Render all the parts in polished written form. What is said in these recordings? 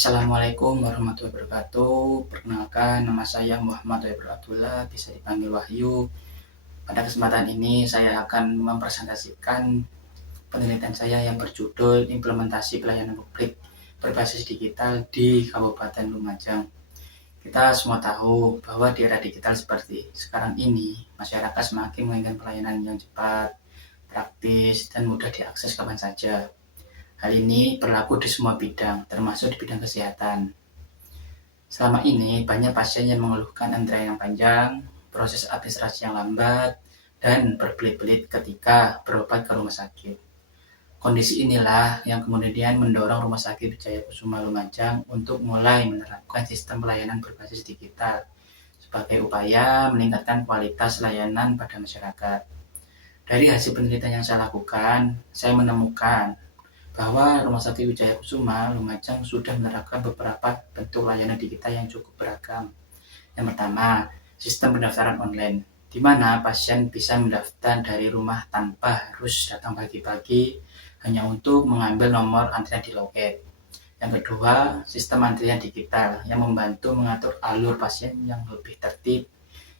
Assalamualaikum warahmatullahi wabarakatuh. Perkenalkan, nama saya Muhammad Wahyu Abdullah, bisa dipanggil Wahyu. Pada kesempatan ini saya akan mempresentasikan penelitian saya yang berjudul Implementasi Pelayanan Publik Berbasis Digital di Kabupaten Lumajang. Kita semua tahu bahwa di era digital seperti sekarang ini, masyarakat semakin menginginkan pelayanan yang cepat, praktis, dan mudah diakses kapan saja. Hal ini berlaku di semua bidang, termasuk di bidang kesehatan. Selama ini, banyak pasien yang mengeluhkan antrean yang panjang, proses administrasi yang lambat, dan berbelit-belit ketika berobat ke rumah sakit. Kondisi inilah yang kemudian mendorong Rumah Sakit Wijaya Kusuma Lumajang untuk mulai menerapkan sistem pelayanan berbasis digital sebagai upaya meningkatkan kualitas layanan pada masyarakat. Dari hasil penelitian yang saya lakukan, saya menemukan bahwa Rumah Sakit Wijaya Kusuma Lumajang sudah menerapkan beberapa bentuk layanan digital yang cukup beragam. Yang pertama, sistem pendaftaran online, di mana pasien bisa mendaftar dari rumah tanpa harus datang pagi-pagi hanya untuk mengambil nomor antrian di loket. Yang kedua, sistem antrian digital yang membantu mengatur alur pasien yang lebih tertib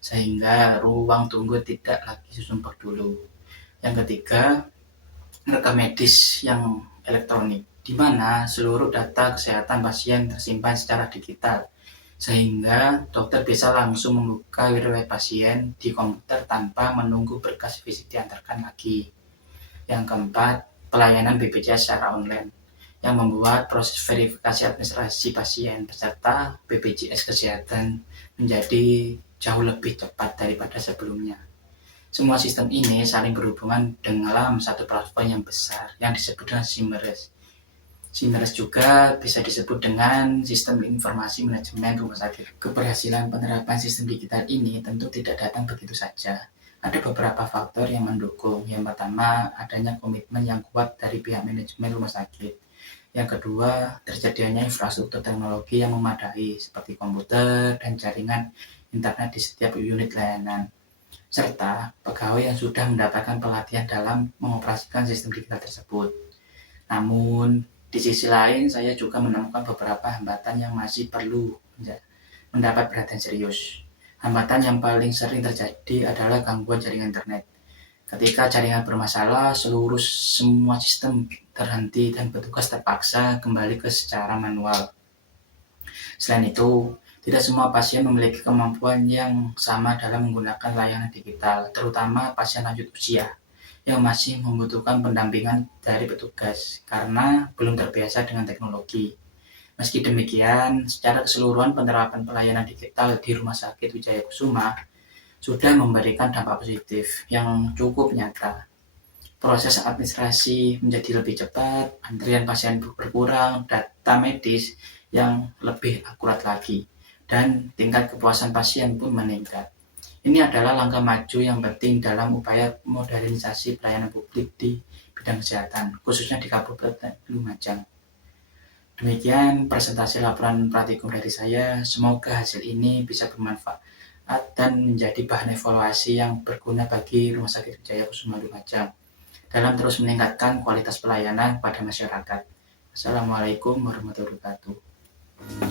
sehingga ruang tunggu tidak lagi susumpah dulu. Yang ketiga, rekam medis yang elektronik, di mana seluruh data kesehatan pasien tersimpan secara digital, sehingga dokter bisa langsung membuka riwayat pasien di komputer tanpa menunggu berkas fisik diantarkan lagi. Yang keempat, pelayanan BPJS secara online, yang membuat proses verifikasi administrasi pasien peserta BPJS Kesehatan menjadi jauh lebih cepat daripada sebelumnya. Semua sistem ini saling berhubungan dalam satu platform yang besar yang disebut dengan SIMRES. SIMRES juga bisa disebut dengan Sistem Informasi Manajemen Rumah Sakit. Keberhasilan penerapan sistem digital ini tentu tidak datang begitu saja. Ada beberapa faktor yang mendukung. Yang pertama, adanya komitmen yang kuat dari pihak manajemen rumah sakit. Yang kedua, terjadinya infrastruktur teknologi yang memadai seperti komputer dan jaringan internet di setiap unit layanan, serta pegawai yang sudah mendapatkan pelatihan dalam mengoperasikan sistem digital tersebut. Namun, di sisi lain saya juga menemukan beberapa hambatan yang masih perlu mendapat perhatian serius. Hambatan yang paling sering terjadi adalah gangguan jaringan internet. Ketika jaringan bermasalah, semua sistem terhenti dan petugas terpaksa kembali ke secara manual. Selain itu, tidak semua pasien memiliki kemampuan yang sama dalam menggunakan layanan digital, terutama pasien lanjut usia yang masih membutuhkan pendampingan dari petugas karena belum terbiasa dengan teknologi. Meski demikian, secara keseluruhan penerapan pelayanan digital di Rumah Sakit Wijaya Kusuma sudah memberikan dampak positif yang cukup nyata. Proses administrasi menjadi lebih cepat, antrian pasien berkurang, data medis yang lebih akurat lagi, dan tingkat kepuasan pasien pun meningkat. Ini adalah langkah maju yang penting dalam upaya modernisasi pelayanan publik di bidang kesehatan, khususnya di Kabupaten Lumajang. Demikian presentasi laporan praktikum dari saya. Semoga hasil ini bisa bermanfaat dan menjadi bahan evaluasi yang berguna bagi Rumah Sakit Wijaya Kusuma Lumajang dalam terus meningkatkan kualitas pelayanan pada masyarakat. Assalamualaikum warahmatullahi wabarakatuh.